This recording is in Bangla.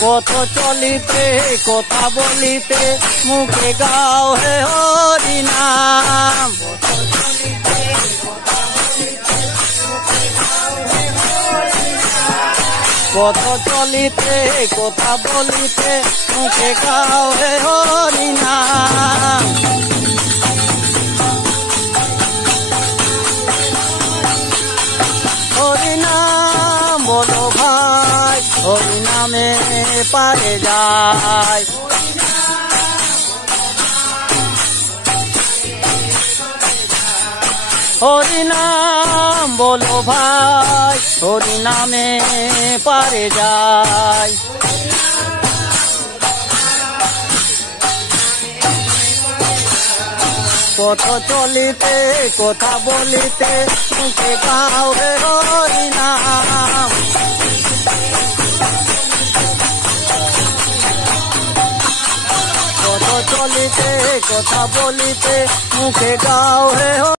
কত চলিতে কথা বলিতে মুখে গাও হে হরি নাম। কত চলিতে কথা বলিতে মুখে গাও হে হরি নাম। হরি নাম বলো ভাই, হরি নামে পারে যায়। হরি নাম বলো ভাই, হরি নামে পারে যায়। কত চলিতে কথা বলিতে মুখে গাও হে হরি নাম। কত চলিতে কথা বলিতে মুখে গাও হে